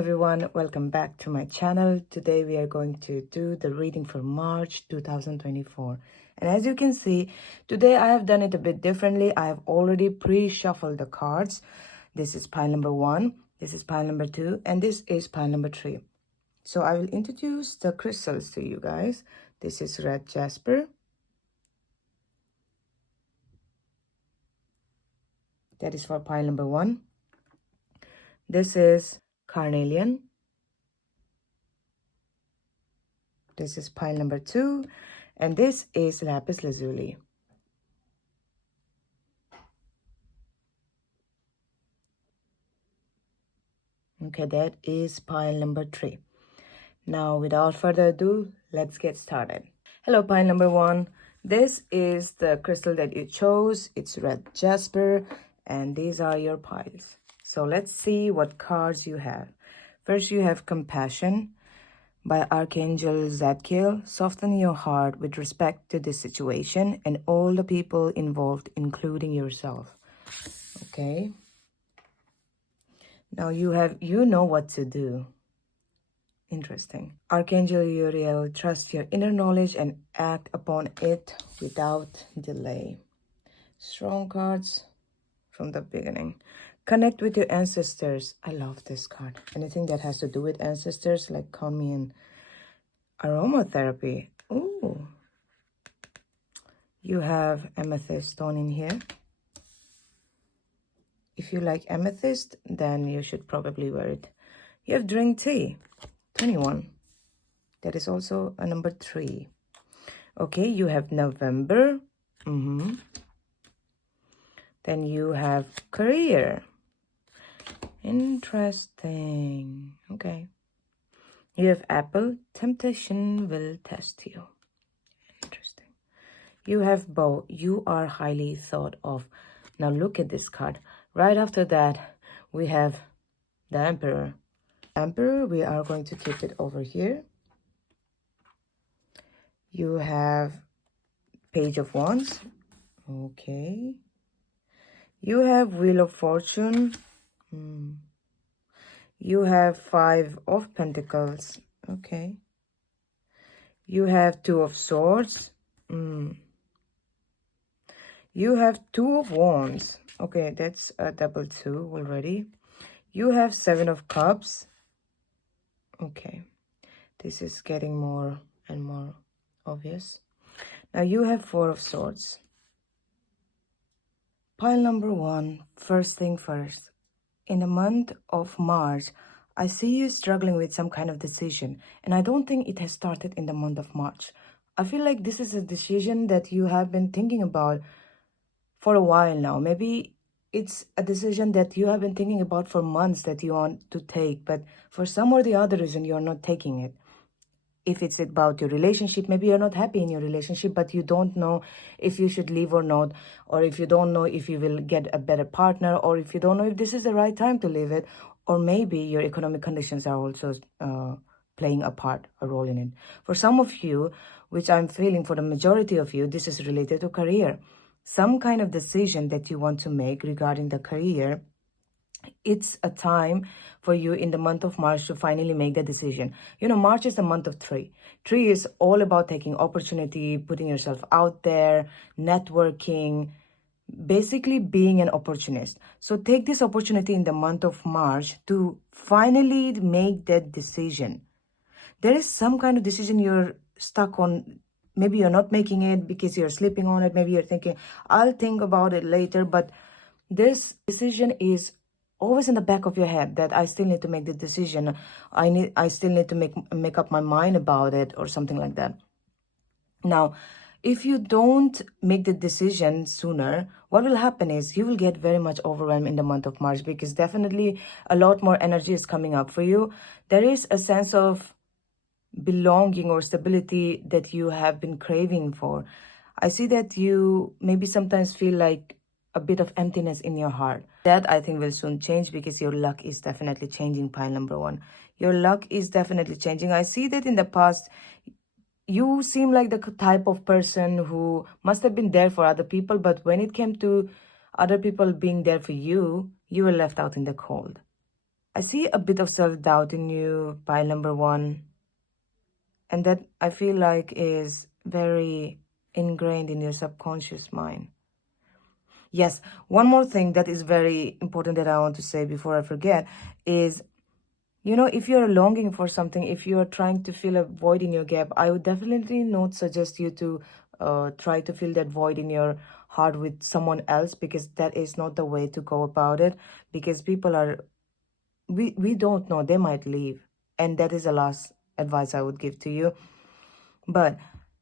everyone, welcome back to my channel. Today we are going to do the reading for March 2024. And as you can see, today I have done it a bit differently. I have already pre-shuffled the cards. This is pile number 1, this is pile number 2, and this is pile number 3. So I will introduce the crystals to you guys. This is red jasper. That is for pile number 1. This is carnelian. This is pile number 2, and this is lapis lazuli. Okay, that is pile number 3. Now, without further ado, let's get started. Hello, pile number 1. This is the crystal that you chose. It's red jasper, and these are your piles. So let's see what cards you have. First, you have compassion by Archangel Zadkiel. Soften your heart with respect to this situation and all the people involved, including yourself. Okay. Now you know what to do. Interesting. Archangel Uriel, trust your inner knowledge and act upon it without delay. Strong cards from the beginning. Connect with your ancestors. I love this card. Anything that has to do with ancestors, like call me in aromatherapy. Ooh. You have amethyst stone in here. If you like amethyst, then you should probably wear it. You have drink tea, 21. That is also a number 3. Okay, you have November. Then you have career. Interesting. Okay. You have apple. Temptation will test you. Interesting. You have bow. You are highly thought of. Now look at this card. Right after that, we have the Emperor. Emperor, we are going to keep it over here. You have Page of Wands. Okay. You have Wheel of Fortune. You have 5 of Pentacles. Okay. You have 2 of Swords. You have 2 of Wands. Okay, that's a double 2 already. You have 7 of Cups. Okay. This is getting more and more obvious. Now you have 4 of Swords. Pile number 1, first thing first. In the month of March, I see you struggling with some kind of decision. And I don't think it has started in the month of March. I feel like this is a decision that you have been thinking about for a while now. Maybe it's a decision that you have been thinking about for months that you want to take. But for some or the other reason, you're not taking it. If it's about your relationship, maybe you're not happy in your relationship, but you don't know if you should leave or not, or if you don't know if you will get a better partner, or if you don't know if this is the right time to leave it, or maybe your economic conditions are also playing a role in it. For some of you, which I'm feeling for the majority of you, this is related to career. Some kind of decision that you want to make regarding the career. It's a time for you in the month of March to finally make the decision. You know, March is the month of 3. 3 is all about taking opportunity, putting yourself out there, networking, basically being an opportunist. So take this opportunity in the month of March to finally make that decision. There is some kind of decision you're stuck on. Maybe you're not making it because you're sleeping on it. Maybe you're thinking, I'll think about it later. But this decision is always in the back of your head that I still need to make the decision. I still need to make up my mind about it or something like that. Now, if you don't make the decision sooner, what will happen is you will get very much overwhelmed in the month of March, because definitely a lot more energy is coming up for you. There is a sense of belonging or stability that you have been craving for. I see that you maybe sometimes feel like a bit of emptiness in your heart. That I think will soon change, because your luck is definitely changing, pile number 1. Your luck is definitely changing. I see that in the past, you seem like the type of person who must have been there for other people, but when it came to other people being there for you, you were left out in the cold. I see a bit of self-doubt in you, pile number one, and that I feel like is very ingrained in your subconscious mind. Yes, one more thing that is very important that I want to say before I forget is, if you're longing for something, if you're trying to fill a void in your gap, I would definitely not suggest you to try to fill that void in your heart with someone else, because that is not the way to go about it. Because people are, we don't know, they might leave. And that is the last advice I would give to you. But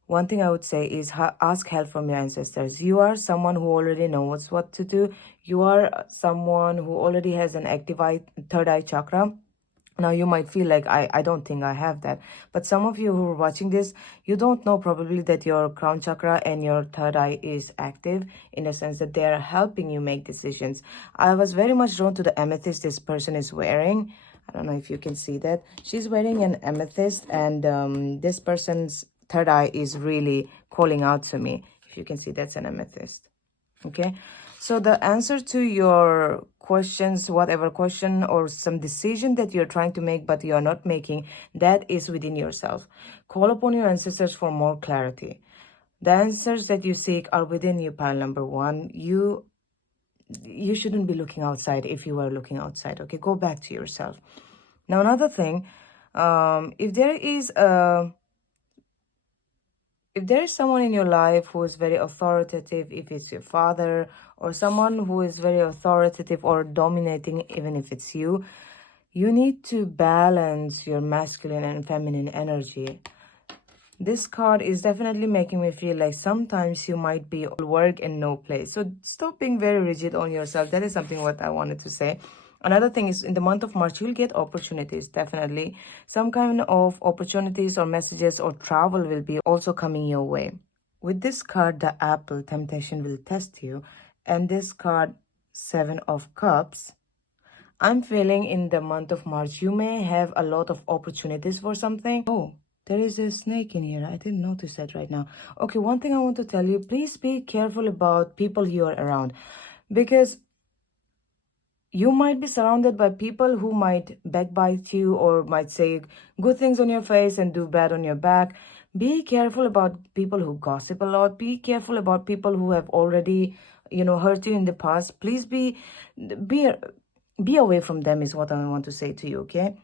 one thing I would say is ask help from your ancestors. You are someone who already knows what to do. You are someone who already has an active third eye chakra. Now you might feel like, I don't think I have that. But some of you who are watching this, you don't know probably that your crown chakra and your third eye is active, in a sense that they are helping you make decisions. I was very much drawn to the amethyst this person is wearing. I don't know if you can see that. She's wearing an amethyst, and this person's third eye is really calling out to me. If you can see, that's an amethyst. Okay, so the answer to your questions, whatever question or some decision that you're trying to make but you're not making, that is within yourself. Call upon your ancestors for more clarity. The answers that you seek are within you, pile number one. You shouldn't be looking outside. If you are looking outside, okay, go back to yourself. Now another thing, if there is someone in your life who is very authoritative, if it's your father or someone who is very authoritative or dominating, even if it's you, you need to balance your masculine and feminine energy. This card is definitely making me feel like sometimes you might be all work and no play. So stop being very rigid on yourself. That is something what I wanted to say. Another thing is, in the month of March, you'll get opportunities, definitely. Some kind of opportunities or messages or travel will be also coming your way. With this card, the apple, temptation will test you. And this card, Seven of Cups, I'm feeling in the month of March, you may have a lot of opportunities for something. Oh, there is a snake in here. I didn't notice that right now. Okay, one thing I want to tell you, please be careful about people you are around, because you might be surrounded by people who might backbite you or might say good things on your face and do bad on your back. Be careful about people who gossip a lot. Be careful about people who have already, hurt you in the past. Please be be away from them is what I want to say to you, okay?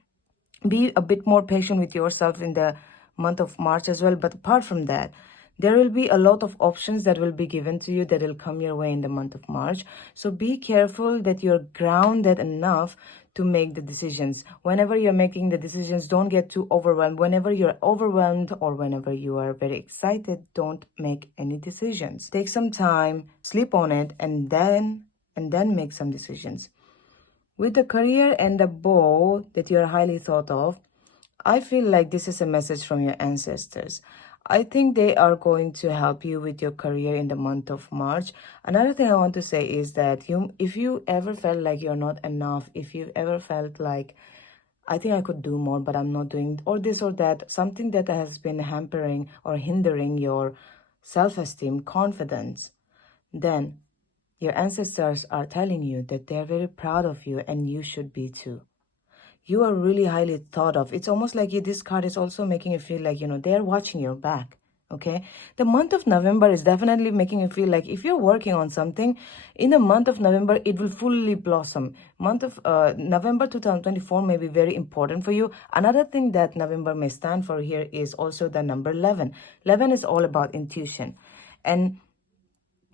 Be a bit more patient with yourself in the month of March as well. But apart from that, there will be a lot of options that will be given to you that will come your way in the month of March. So be careful that you're grounded enough to make the decisions. Whenever you're making the decisions, don't get too overwhelmed. Whenever you're overwhelmed or whenever you are very excited, don't make any decisions. Take some time, sleep on it, and then make some decisions. With the career and the bow that you're highly thought of, I feel like this is a message from your ancestors. I think they are going to help you with your career in the month of March. Another thing I want to say is that if you ever felt like you're not enough, if you ever felt like, I think I could do more, but I'm not doing, or this or that, something that has been hampering or hindering your self-esteem, confidence, then your ancestors are telling you that they're very proud of you, and you should be too. You are really highly thought of. It's almost like this card is also making you feel like, they're watching your back. Okay. The month of November is definitely making you feel like if you're working on something, in the month of November, it will fully blossom. Month of November 2024 may be very important for you. Another thing that November may stand for here is also the number 11. 11 is all about intuition. And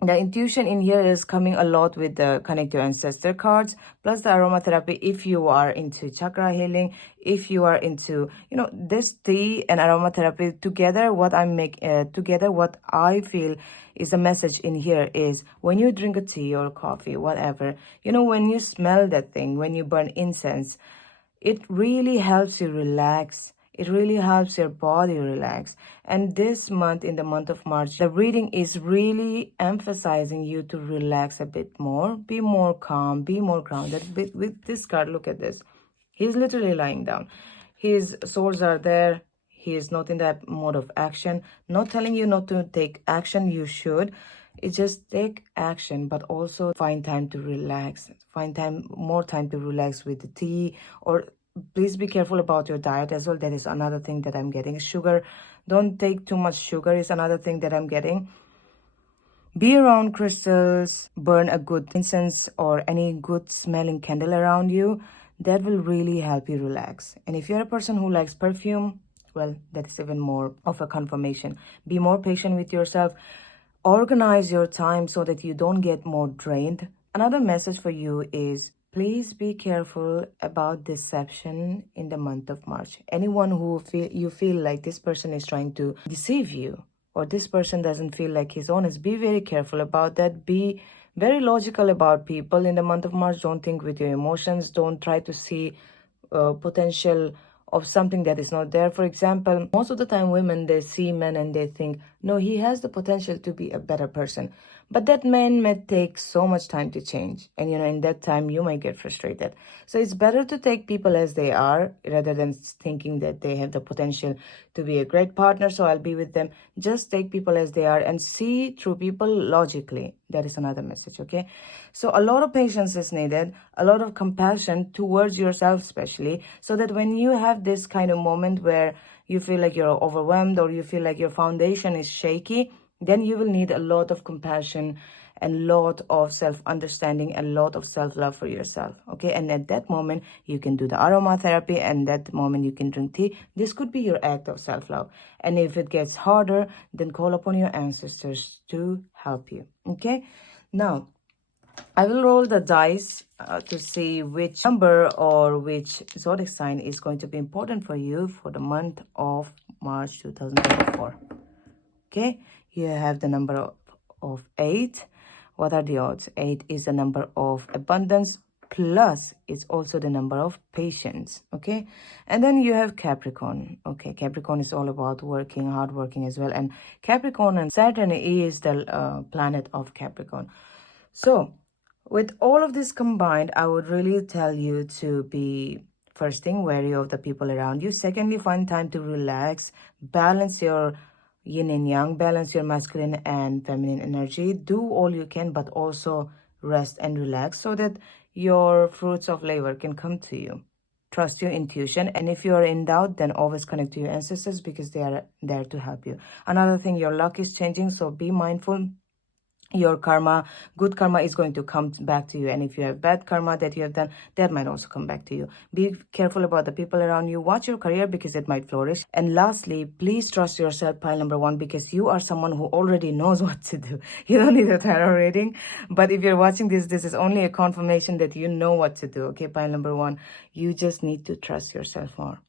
the intuition in here is coming a lot with the connect your ancestor cards, plus the aromatherapy. If you are into chakra healing, if you are into, this tea and aromatherapy together, what I feel is the message in here is, when you drink a tea or coffee, whatever, when you smell that thing, when you burn incense, it really helps you relax. It really helps your body relax. And this month, in the month of March, the reading is really emphasizing you to relax a bit more, be more calm, be more grounded. With this card, look at this. He's literally lying down. His swords are there. He is not in that mode of action. Not telling you not to take action, you should. It's just take action, but also find time to relax. Find more time to relax with the tea, or please be careful about your diet as well. That is another thing that I'm getting. Sugar, don't take too much sugar is another thing that I'm getting. Be around crystals, burn a good incense or any good smelling candle around you. That will really help you relax. And if you're a person who likes perfume, well, that is even more of a confirmation. Be more patient with yourself. Organize your time so that you don't get more drained. Another message for you is please be careful about deception in the month of March. Anyone who you feel like this person is trying to deceive you, or this person doesn't feel like he's honest, be very careful about that. Be very logical about people in the month of March. Don't think with your emotions. Don't try to see potential of something that is not there. For example, most of the time women, they see men and they think, no, he has the potential to be a better person. But that man may take so much time to change. And in that time, you might get frustrated. So it's better to take people as they are rather than thinking that they have the potential to be a great partner, so I'll be with them. Just take people as they are and see through people logically. That is another message, okay? So a lot of patience is needed, a lot of compassion towards yourself especially, so that when you have this kind of moment where you feel like you're overwhelmed or you feel like your foundation is shaky, then you will need a lot of compassion and lot of self-understanding, a lot of self-love for yourself, okay? And at that moment, you can do the aromatherapy, and that moment you can drink tea. This could be your act of self-love. And if it gets harder, then call upon your ancestors to help you, okay? Now, I will roll the dice to see which number or which zodiac sign is going to be important for you for the month of March 2024. Okay, you have the number of 8. What are the odds? 8 is the number of abundance, plus it's also the number of patience. Okay, and then you have Capricorn. Okay, Capricorn is all about working, hard working as well. And Capricorn and Saturn is the planet of Capricorn. So with all of this combined, I would really tell you to be, first thing, wary of the people around you. Secondly, find time to relax, balance your yin and yang, balance your masculine and feminine energy. Do all you can, but also rest and relax so that your fruits of labor can come to you. Trust your intuition, and if you are in doubt, then always connect to your ancestors because they are there to help you. Another thing, your luck is changing, so be mindful. Your karma, good karma, is going to come back to you, and if you have bad karma that you have done, that might also come back to you. Be careful about the people around you. Watch your career because it might flourish. And lastly, please trust yourself, pile number 1, because you are someone who already knows what to do. You don't need a tarot reading, but if you're watching this is only a confirmation that you know what to do. Okay, pile number 1, you just need to trust yourself more.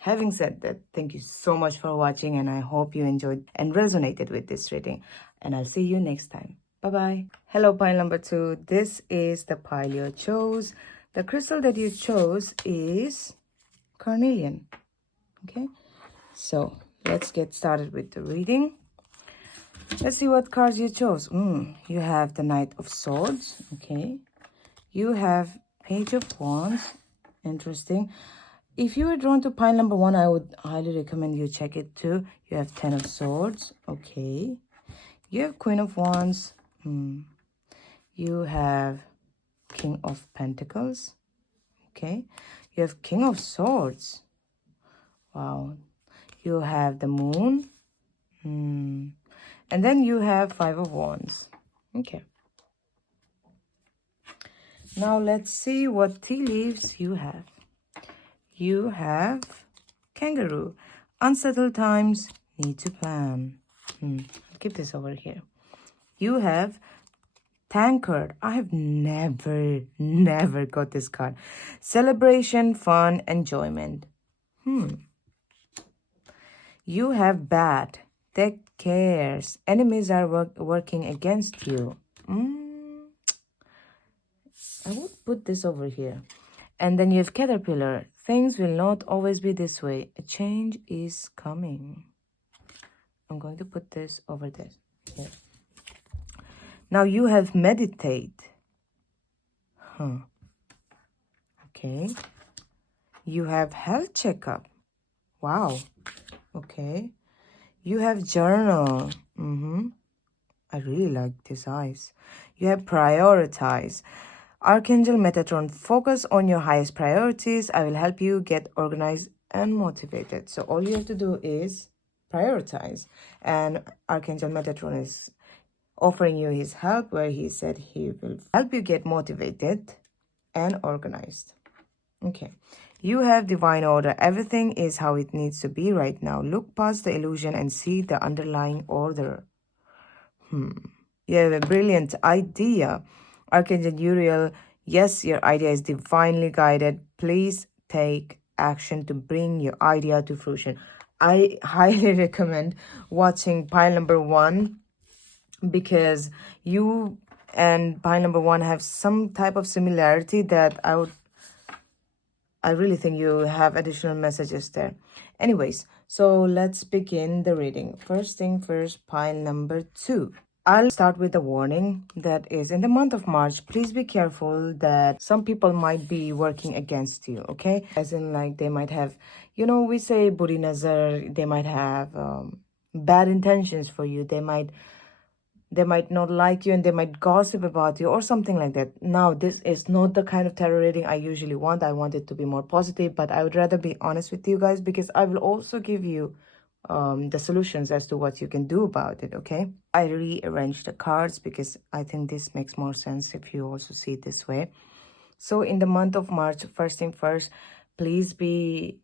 Having said that, thank you so much for watching, and I hope you enjoyed and resonated with this reading, and I'll see you next time. Bye-bye. Hello, pile number 2. This is the pile you chose. The crystal that you chose is carnelian. Okay, so let's get started with the reading. Let's see what cards you chose. You have the Knight of Swords. Okay, you have Page of Wands. Interesting. If you were drawn to pile number 1, I would highly recommend you check it too. You have 10 of Swords. Okay, you have Queen of Wands. You have King of Pentacles. Okay, you have King of Swords. Wow. You have the Moon. And then you have 5 of Wands. Okay. Now let's see what tea leaves you have. You have Kangaroo. Unsettled times, need to plan. I'll keep this over here. You have Tankard. I have never got this card. Celebration, fun, enjoyment. You have Bat. Take cares. Enemies are working against you. I would put this over here. And then you have Caterpillar. Things will not always be this way. A change is coming. I'm going to put this over there. Here. Now you have Meditate. Okay. You have Health Checkup. Wow. Okay. You have Journal. I really like these eyes. You have prioritize. Archangel Metatron, focus on your highest priorities. I will help you get organized and motivated. So all you have to do is prioritize. And Archangel Metatron is offering you his help, where he said he will help you get motivated and organized. Okay. You have divine order. Everything is how it needs to be right now. Look past the illusion and see the underlying order. You have a brilliant idea. Archangel Uriel, yes, your idea is divinely guided. Please take action to bring your idea to fruition. I highly recommend watching pile number 1, because you and pile number 1 have some type of similarity that I really think you have additional messages there. Anyways, so let's begin the reading. First thing first, pile number 2. I'll start with a warning that is, in the month of March, please be careful that some people might be working against you, okay? As in, like, they might have, we say buri nazar, they might have bad intentions for you. They might not like you and they might gossip about you or something like that. Now, this is not the kind of tarot reading I usually want. I want it to be more positive, but I would rather be honest with you guys, because I will also give you the solutions as to what you can do about it, okay? I rearranged the cards because I think this makes more sense if you also see it this way. So in the month of March, first thing first, please be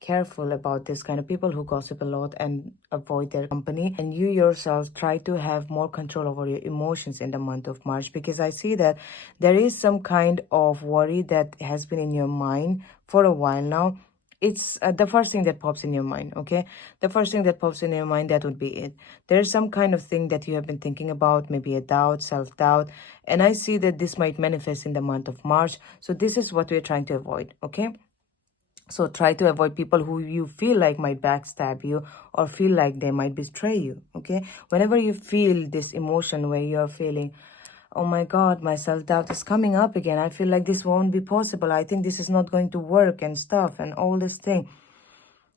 careful about this kind of people who gossip a lot and avoid their company. And you yourself try to have more control over your emotions in the month of March, because I see that there is some kind of worry that has been in your mind for a while now. It's the first thing that pops in your mind, okay? The first thing that pops in your mind, that would be it. There's some kind of thing that you have been thinking about, maybe a doubt, self-doubt, and I see that this might manifest in the month of March. So this is what we're trying to avoid, okay? So try to avoid people who you feel like might backstab you or feel like they might betray you, okay? Whenever you feel this emotion where you're feeling, oh my God, my self-doubt is coming up again. I feel like this won't be possible. I think this is not going to work and stuff and all this thing.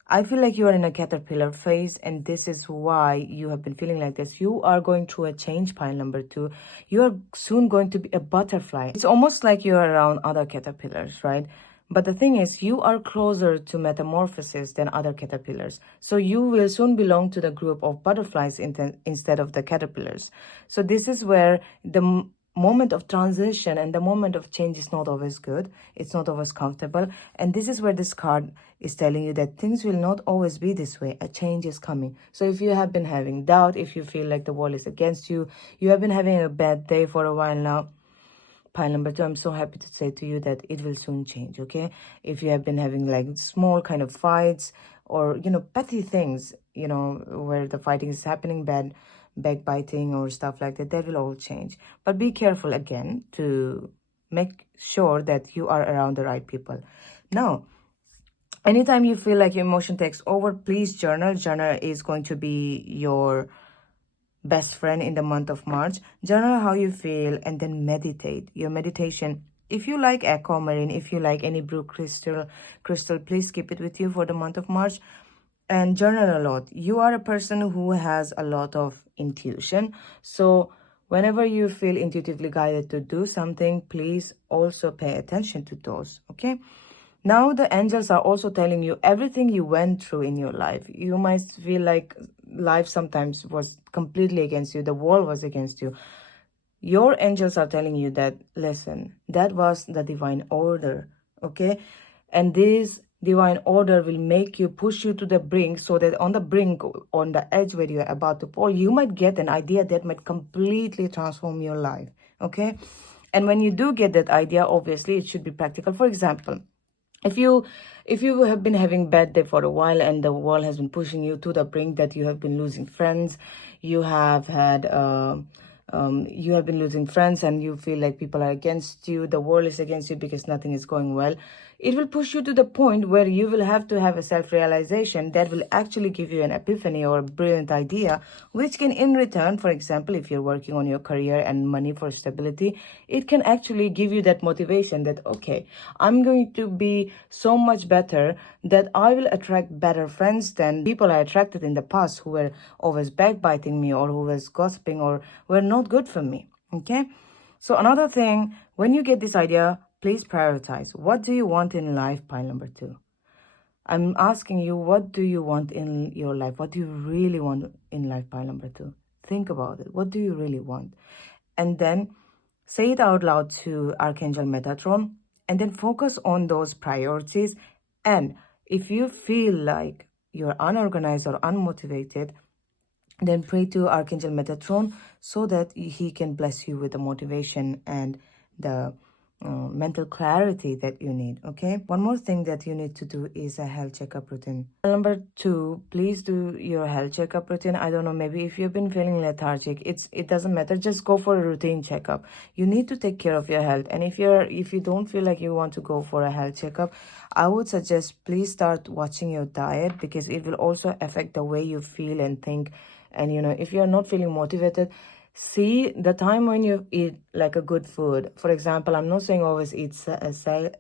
I feel like you are in a caterpillar phase, and this is why you have been feeling like this. You are going through a change, pile number 2. You are soon going to be a butterfly. It's almost like you're around other caterpillars, right? But the thing is, you are closer to metamorphosis than other caterpillars. So you will soon belong to the group of butterflies instead of the caterpillars. So this is where the moment of transition and the moment of change is not always good. It's not always comfortable. And this is where this card is telling you that things will not always be this way. A change is coming. So if you have been having doubt, if you feel like the world is against you, you have been having a bad day for a while now, pile number 2, I'm so happy to say to you that it will soon change, okay? If you have been having like small kind of fights or, petty things, where the fighting is happening, bad backbiting or stuff like that will all change. But be careful again to make sure that you are around the right people. Now, anytime you feel like your emotion takes over, please journal. Journal is going to be your best friend in the month of March. Journal how you feel and then meditate. Your meditation, if you like aquamarine, if you like any blue crystal, please keep it with you for the month of March. And journal a lot. You are a person who has a lot of intuition. So whenever you feel intuitively guided to do something, please also pay attention to those, okay? Now the angels are also telling you everything you went through in your life. You might feel like life sometimes was completely against you. The world was against you. Your angels are telling you that, listen, that was the divine order, okay? And this divine order will make you, push you to the brink, so that on the brink, on the edge where you're about to fall, you might get an idea that might completely transform your life, okay? And when you do get that idea, obviously it should be practical. For example, if you have been having bad day for a while and the world has been pushing you to the brink, that you have been losing friends, you have been losing friends, and you feel like people are against you, the world is against you because nothing is going well. it will push you to the point where you will have to have a self-realization that will actually give you an epiphany or a brilliant idea, which can in return, for example, if you're working on your career and money for stability, it can actually give you that motivation that, okay, I'm going to be so much better that I will attract better friends than people I attracted in the past who were always backbiting me or who was gossiping or were not good for me. Okay? So another thing, when you get this idea, please prioritize. What do you want in life? Pile number 2. I'm asking you, what do you want in your life? What do you really want in life? Pile number 2. Think about it. What do you really want? And then say it out loud to Archangel Metatron, and then focus on those priorities. And if you feel like you're unorganized or unmotivated, then pray to Archangel Metatron so that he can bless you with the motivation and the mental clarity that you need. Okay, one more thing that you need to do is a health checkup routine. Number 2, please do your health checkup routine. I don't know, maybe if you've been feeling lethargic, it doesn't matter, just go for a routine checkup. You need to take care of your health, and if you don't feel like you want to go for a health checkup, I would suggest please start watching your diet, because it will also affect the way you feel and think. And if you're not feeling motivated, see the time when you eat like a good food. For example, I'm not saying always eat salad.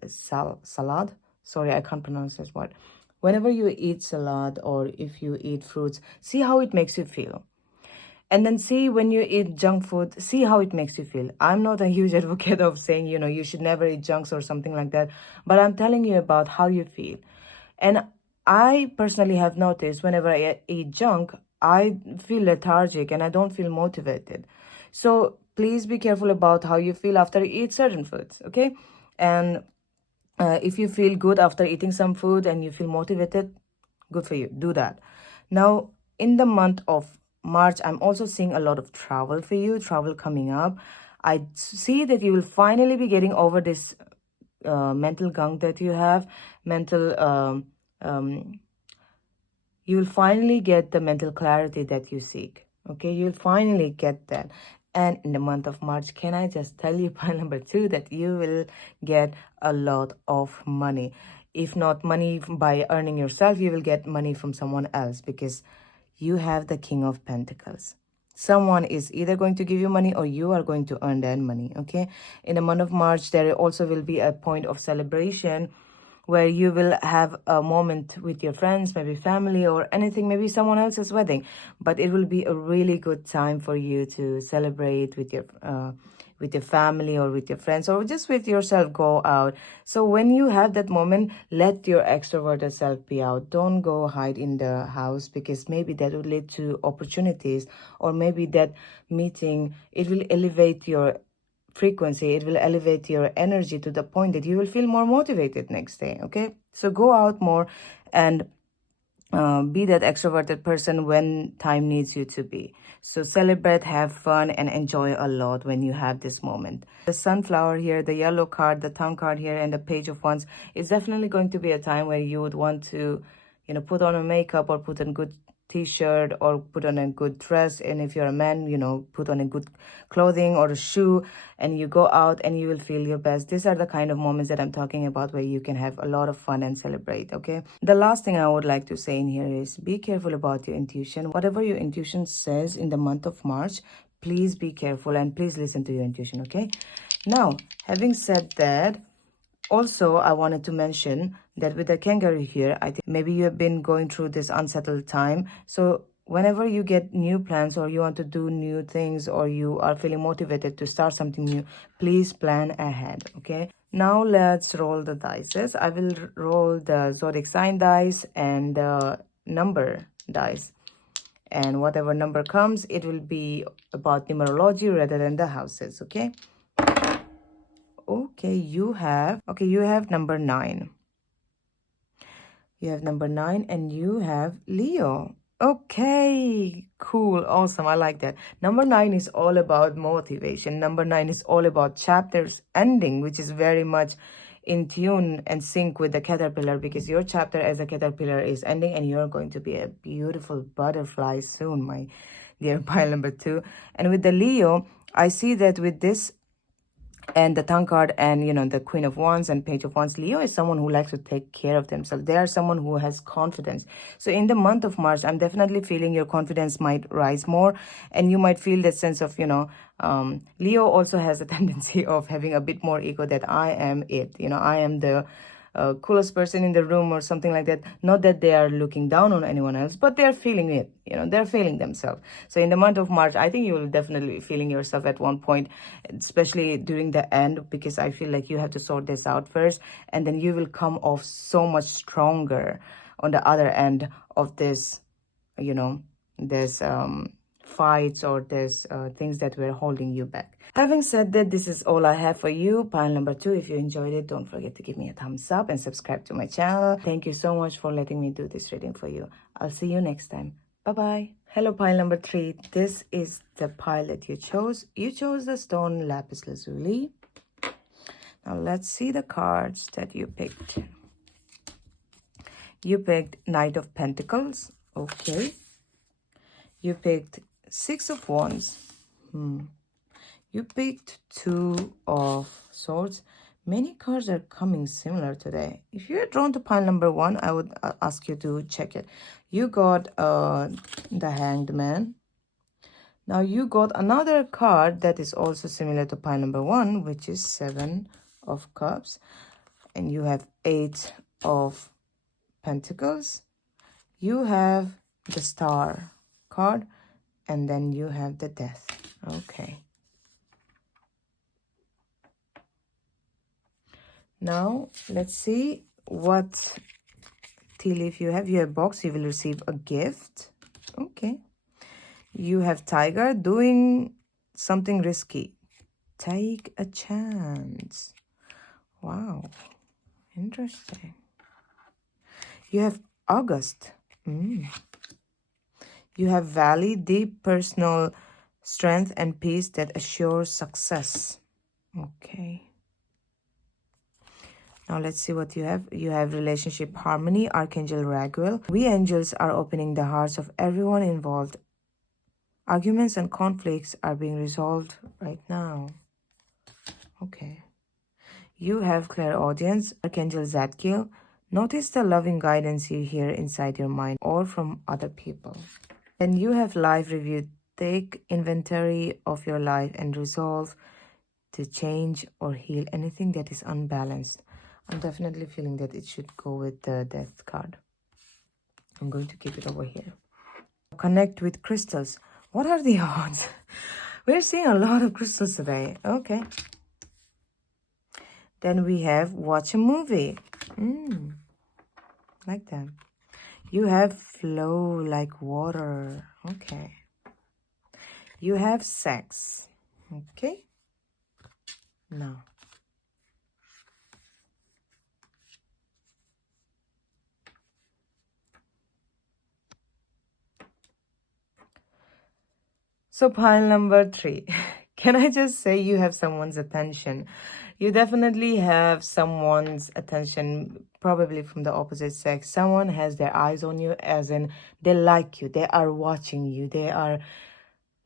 Sorry, I can't pronounce this word. Whenever you eat salad or if you eat fruits, see how it makes you feel. And then see when you eat junk food, see how it makes you feel. I'm not a huge advocate of saying, you should never eat junks or something like that. But I'm telling you about how you feel. And I personally have noticed whenever I eat junk, I feel lethargic and I don't feel motivated. So please be careful about how you feel after you eat certain foods, okay? And if you feel good after eating some food and you feel motivated, good for you. Do that. Now, in the month of March, I'm also seeing a lot of travel for you, travel coming up. I see that you will finally be getting over this mental gunk that you have, you will finally get the mental clarity that you seek. Okay, you'll finally get that. And in the month of March, can I just tell you, point number 2, that you will get a lot of money. If not money by earning yourself, you will get money from someone else, because you have the King of Pentacles. Someone is either going to give you money or you are going to earn that money. Okay, in the month of March, there also will be a point of celebration where you will have a moment with your friends, maybe family or anything, maybe someone else's wedding. But it will be a really good time for you to celebrate with your family or with your friends or just with yourself, go out. So when you have that moment, let your extroverted self be out. Don't go hide in the house, because maybe that will lead to opportunities, or maybe that meeting, it will elevate your frequency, it will elevate your energy to the point that you will feel more motivated next day. Okay, so go out more and be that extroverted person when time needs you to be. So celebrate, have fun, and enjoy a lot when you have this moment. The sunflower here, the yellow card, the town card here, and the page of wands is definitely going to be a time where you would want to put on a makeup or put on good t-shirt or put on a good dress. And if you're a man, put on a good clothing or a shoe, and you go out and you will feel your best. These are the kind of moments that I'm talking about, where you can have a lot of fun and celebrate. Okay, the last thing I would like to say in here is be careful about your intuition. Whatever your intuition says in the month of March, please be careful and please listen to your intuition. Okay, now having said that, also, I wanted to mention that with the kangaroo here, I think maybe you have been going through this unsettled time. So whenever you get new plans or you want to do new things or you are feeling motivated to start something new, please plan ahead, okay? Now let's roll the dice. I will roll the zodiac sign dice and the number dice. And whatever number comes, it will be about numerology rather than the houses, okay? Okay, you have number 9. You have number 9 and you have Leo. Okay, cool, awesome. I like that. Number 9 is all about motivation. Number 9 is all about chapters ending, which is very much in tune and sync with the caterpillar, because your chapter as a caterpillar is ending and you're going to be a beautiful butterfly soon, my dear pile number 2. And with the Leo, I see that with this And the tongue card and, the Queen of Wands and Page of Wands. Leo is someone who likes to take care of themselves. They are someone who has confidence. So in the month of March, I'm definitely feeling your confidence might rise more, and you might feel that sense of, Leo also has a tendency of having a bit more ego, that I am it. I am the coolest person in the room or something like that. Not that they are looking down on anyone else, but they're feeling it. They're feeling themselves. So in the month of March, I think you will definitely be feeling yourself at one point, especially during the end, because I feel like you have to sort this out first, and then you will come off so much stronger on the other end of this, there's fights, or there's things that were holding you back. Having said that, this is all I have for you. Pile number 2, if you enjoyed it, don't forget to give me a thumbs up and subscribe to my channel. Thank you so much for letting me do this reading for you. I'll see you next time. Bye-bye. Hello, pile number 3. This is the pile that you chose. You chose the stone lapis lazuli. Now let's see the cards that you picked. You picked Knight of Pentacles. Okay. You picked Six of Wands. You picked Two of Swords. Many cards are coming similar today. If you're drawn to pile number 1, I would ask you to check it. You got the Hanged Man. Now you got another card that is also similar to pile number 1, which is Seven of Cups. And you have Eight of Pentacles. You have the Star card. And then you have the Death. Okay. Now, let's see what tea leaf you have. You have box, you will receive a gift. Okay. You have Tiger, doing something risky. Take a chance. Wow. Interesting. You have August. You have Valley, deep personal strength and peace that assures success. Okay. Now let's see what you have. You have relationship harmony, Archangel Raguel. We angels are opening the hearts of everyone involved. Arguments and conflicts are being resolved right now. Okay. You have clairaudience, Archangel Zadkiel. Notice the loving guidance you hear inside your mind or from other people. Then you have life review. Take inventory of your life and resolve to change or heal anything that is unbalanced. I'm definitely feeling that it should go with the Death card. I'm going to keep it over here. Connect with crystals. What are the odds? We're seeing a lot of crystals today. Okay. Then we have watch a movie. Like that. You have flow like water. Okay. You have sex. Okay. Now. So pile number 3. Can I just say you have someone's attention? You definitely have someone's attention, probably from the opposite sex. Someone has their eyes on you, as in they like you. They are watching you. They are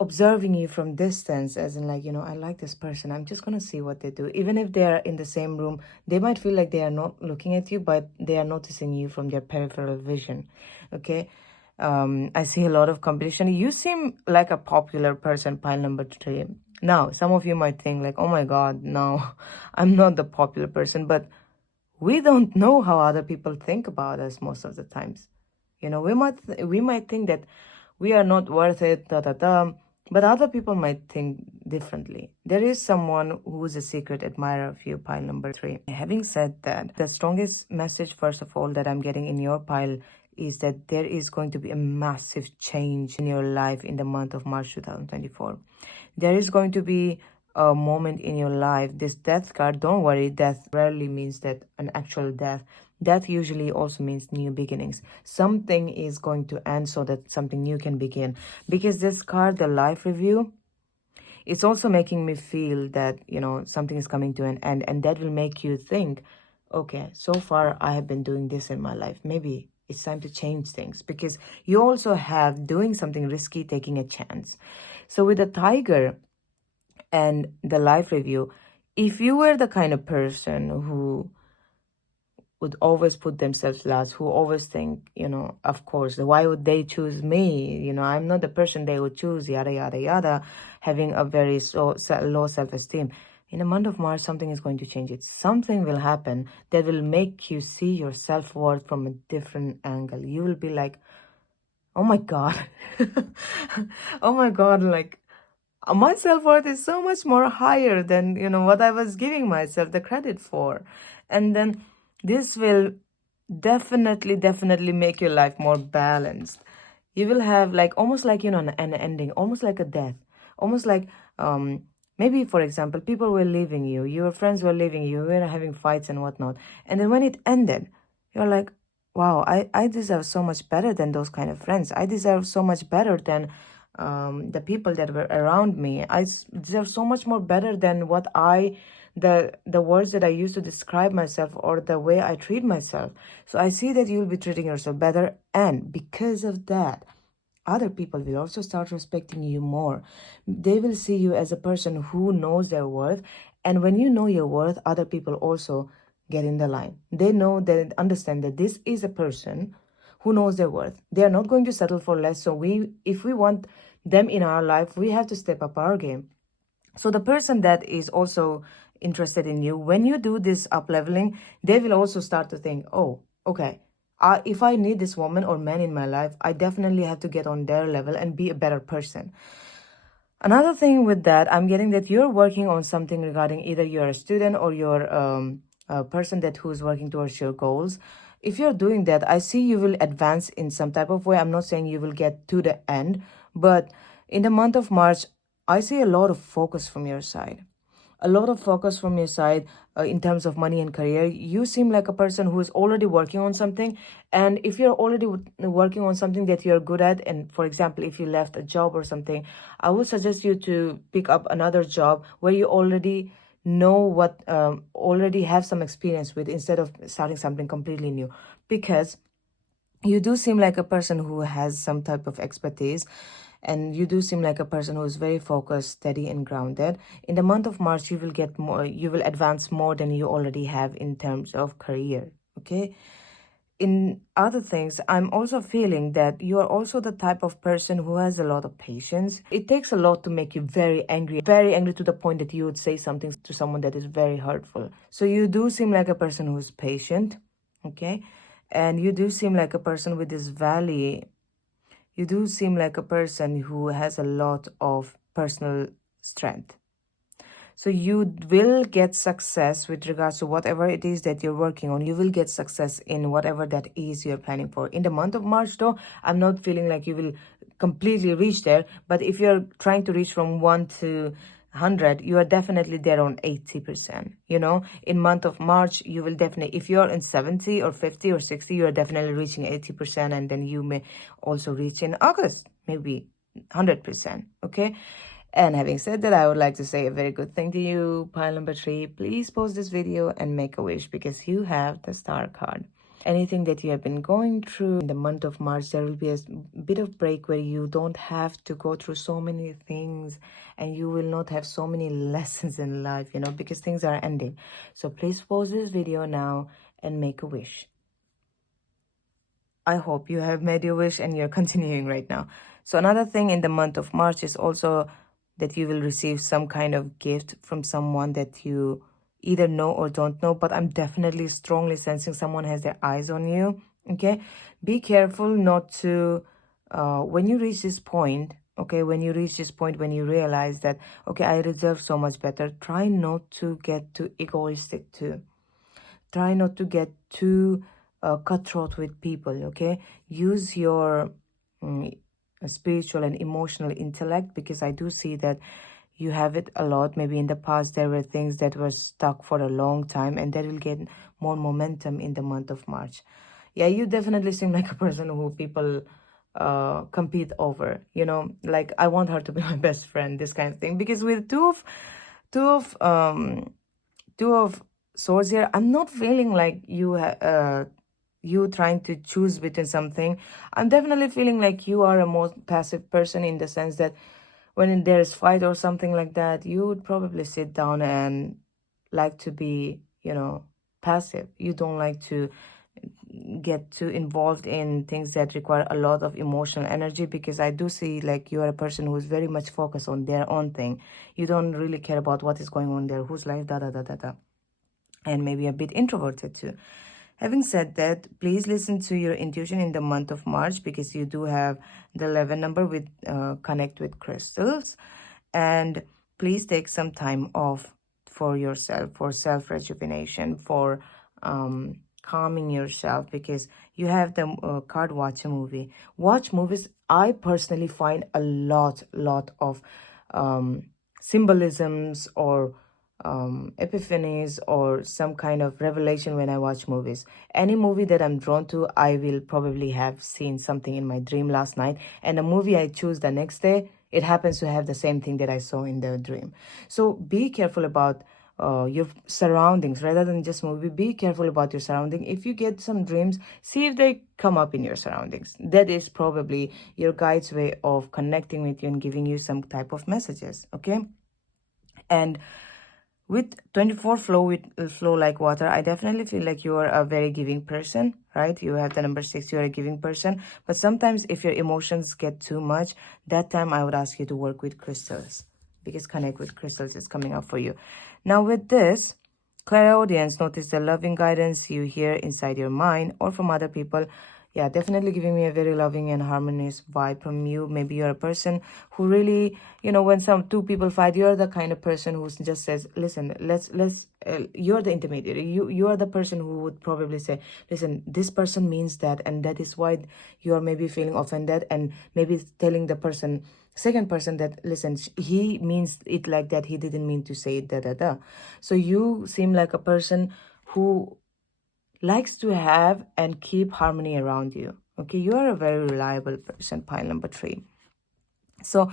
observing you from distance, as in like, I like this person. I'm just going to see what they do. Even if they are in the same room, they might feel like they are not looking at you, but they are noticing you from their peripheral vision. Okay. I see a lot of competition. You seem like a popular person, pile number 3. Now, some of you might think like, oh my God, no, I'm not the popular person. But we don't know how other people think about us most of the times. We might think that we are not worth it, but other people might think differently. There is someone who is a secret admirer of you, pile number 3. Having said that, the strongest message, first of all, that I'm getting in your pile is that there is going to be a massive change in your life in the month of March 2024. There is going to be a moment in your life. This Death card, don't worry, death rarely means that an actual death. Death usually also means new beginnings. Something is going to end so that something new can begin. Because this card, the life review, it's also making me feel that, something is coming to an end. And that will make you think, okay, so far I have been doing this in my life. Maybe it's time to change things, because you also have doing something risky, taking a chance. So with the Tiger and the life review, if you were the kind of person who would always put themselves last, who always think, of course, why would they choose me? I'm not the person they would choose, yada, yada, yada, having a very low self-esteem. In the month of March, something is going to change. Something will happen that will make you see your self-worth from a different angle. You will be like, oh my God, oh my God, like, my self-worth is so much more higher than what I was giving myself the credit for. And then this will definitely make your life more balanced. You will have like almost like an ending, almost like a death, almost like maybe, for example, people were leaving you, your friends were leaving you, we were having fights and whatnot, and then when it ended, you're like, wow, I deserve so much better than those kind of friends. I deserve so much better than the people that were around me. Deserve so much more better than what the words that I use to describe myself or the way I treat myself. So I see that you'll be treating yourself better, and because of that, other people will also start respecting you more. They will see you as a person who knows their worth, and when you know your worth, other people also get in the line. They know, they understand that this is a person who knows their worth. They are not going to settle for less. So if we want them in our life, we have to step up our game. So the person that is also interested in you, when you do this up leveling, they will also start to think, oh, okay, if I need this woman or man in my life, I definitely have to get on their level and be a better person. Another thing with that, I'm getting that you're working on something regarding either you're a student or you're a person who's working towards your goals. If you're doing that, I see you will advance in some type of way. I'm not saying you will get to the end, but in the month of March, I see a lot of focus from your side. A lot of focus from your side in terms of money and career. You seem like a person who is already working on something. And if you're already working on something that you're good at, and for example, if you left a job or something, I would suggest you to pick up another job where you already know what, already have some experience with, instead of starting something completely new. Because you do seem like a person who has some type of expertise, and you do seem like a person who is very focused, steady, and grounded. In the month of March, you will get more, you will advance more than you already have in terms of career. Okay. In other things, I'm also feeling that you are also the type of person who has a lot of patience. It takes a lot to make you very angry to the point that you would say something to someone that is very hurtful. So you do seem like a person who is patient. Okay. And you do seem like a person with this valley. You do seem like a person who has a lot of personal strength. So you will get success with regards to whatever it is that you're working on. You will get success in whatever that is you're planning for. In the month of March, though, I'm not feeling like you will completely reach there. But if you're trying to reach from 1 to 100, you are definitely there on 80%. In month of March, you will definitely, if you're in 70 or 50 or 60, you are definitely reaching 80%. And then you may also reach in August, maybe 100%. Okay. And having said that, I would like to say a very good thing to you, pile number 3. Please pause this video and make a wish, because you have the star card. Anything that you have been going through in the month of March, there will be a bit of break where you don't have to go through so many things, and you will not have so many lessons in life, because things are ending. So please pause this video now and make a wish. I hope you have made your wish and you're continuing right now. So another thing in the month of March is also that you will receive some kind of gift from someone that you either know or don't know, but I'm definitely strongly sensing someone has their eyes on you. Okay, be careful not to, when you reach this point, okay, when you realize that, okay, I deserve so much better, try not to get too egoistic too. Try not to get too cutthroat with people. Okay, use your spiritual and emotional intellect, because I do see that you have it a lot. Maybe in the past there were things that were stuck for a long time, and that will get more momentum in the month of March. Yeah, you definitely seem like a person who people compete over, like, I want her to be my best friend, this kind of thing. Because with two of swords here, I'm not feeling like you trying to choose between something. I'm definitely feeling like you are a more passive person, in the sense that when there's fight or something like that, you would probably sit down and like to be, passive. You don't like to get too involved in things that require a lot of emotional energy, because I do see like you are a person who is very much focused on their own thing. You don't really care about what is going on there, whose life, da da da da da, and maybe a bit introverted too. Having said that, please listen to your intuition in the month of March, because you do have the 11 number with connect with crystals. And please take some time off for yourself, for self-rejuvenation, for calming yourself, because you have the card watch a movie. Watch movies. I personally find a lot of symbolisms or epiphanies or some kind of revelation when I watch movies. Any movie that I'm drawn to, I will probably have seen something in my dream last night, and a movie I choose the next day, it happens to have the same thing that I saw in the dream. So be careful about your surroundings rather than just movie. Be careful about your surrounding. If you get some dreams, see if they come up in your surroundings. That is probably your guide's way of connecting with you and giving you some type of messages. Okay. And with 24 flow, with flow like water, I definitely feel like you are a very giving person, right? You have the number 6, you're a giving person. But sometimes if your emotions get too much, that time I would ask you to work with crystals, because connect with crystals is coming up for you. Now with this, clairaudience, notice the loving guidance you hear inside your mind or from other people. Yeah, definitely giving me a very loving and harmonious vibe from you. Maybe you're a person who really, when some two people fight, you're the kind of person who just says, listen, let's you're the intermediary. You are the person who would probably say, listen, this person means that, and that is why you are maybe feeling offended, and maybe telling the second person that, listen, he means it like that, he didn't mean to say it, da da da. So you seem like a person who likes to have and keep harmony around you. Okay, you are a very reliable person, pile number 3. So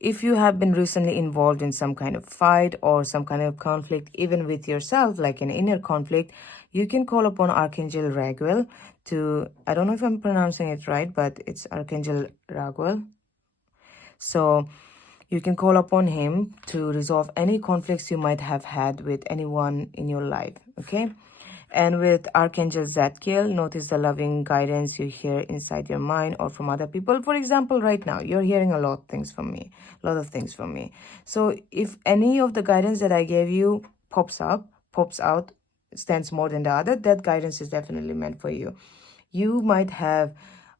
if you have been recently involved in some kind of fight or some kind of conflict, even with yourself, like an inner conflict, you can call upon Archangel Raguel to, I don't know if I'm pronouncing it right, but it's Archangel Raguel. So you can call upon him to resolve any conflicts you might have had with anyone in your life, okay? And with Archangel Zadkiel, notice the loving guidance you hear inside your mind or from other people. For example, right now, you're hearing a lot of things from me. So if any of the guidance that I gave you pops out, stands more than the other, that guidance is definitely meant for you. You might have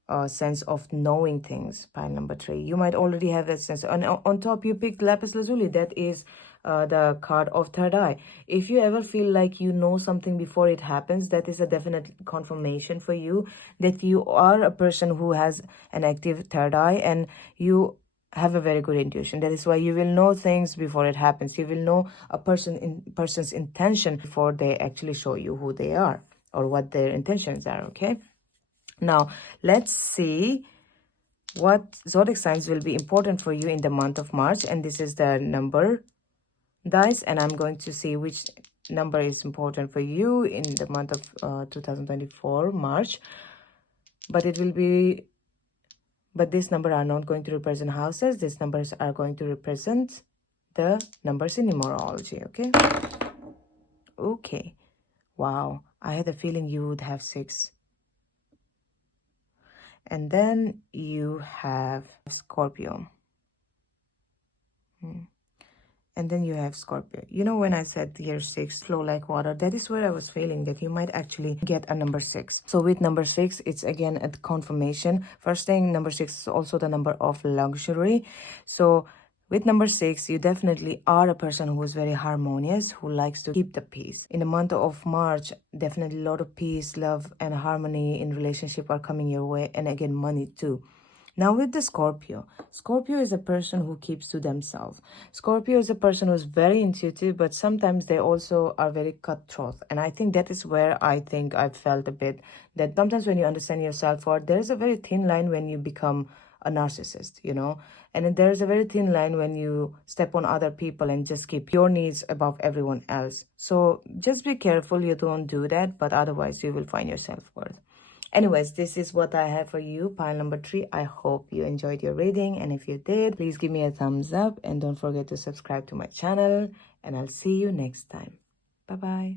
a sense of knowing things, pile number 3. You might already have that sense. And on top, you picked Lapis Lazuli. That is the card of third eye. If you ever feel like you know something before it happens, that is a definite confirmation for you that you are a person who has an active third eye, and you have a very good intuition. That is why you will know things before it happens. You will know a person's intention before they actually show you who they are or what their intentions are. Okay. Now, let's see what zodiac signs will be important for you in the month of March. And this is the number dice. And I'm going to see which number is important for you in the month of 2024, March. But these numbers are not going to represent houses. These numbers are going to represent the numbers in numerology, okay? Okay. Wow. I had a feeling you would have 6. And then you have Scorpio. And then you have Scorpio. You know, when I said year 6, flow like water, that is where I was feeling that you might actually get a number 6. So with number 6, it's again a confirmation. First thing, number 6 is also the number of luxury. So with number 6, you definitely are a person who is very harmonious, who likes to keep the peace. In the month of March, definitely a lot of peace, love, and harmony in relationship are coming your way. And again, money too. Now with the Scorpio is a person who keeps to themselves. Scorpio is a person who's very intuitive, but sometimes they also are very cutthroat. And I think that is where I think I've felt a bit that sometimes when you understand your self-worth, there's a very thin line when you become a narcissist, and there's a very thin line when you step on other people and just keep your needs above everyone else. So just be careful you don't do that, but otherwise you will find your self-worth. Anyways, this is what I have for you, pile number 3. I hope you enjoyed your reading, and if you did, please give me a thumbs up and don't forget to subscribe to my channel, and I'll see you next time. Bye bye.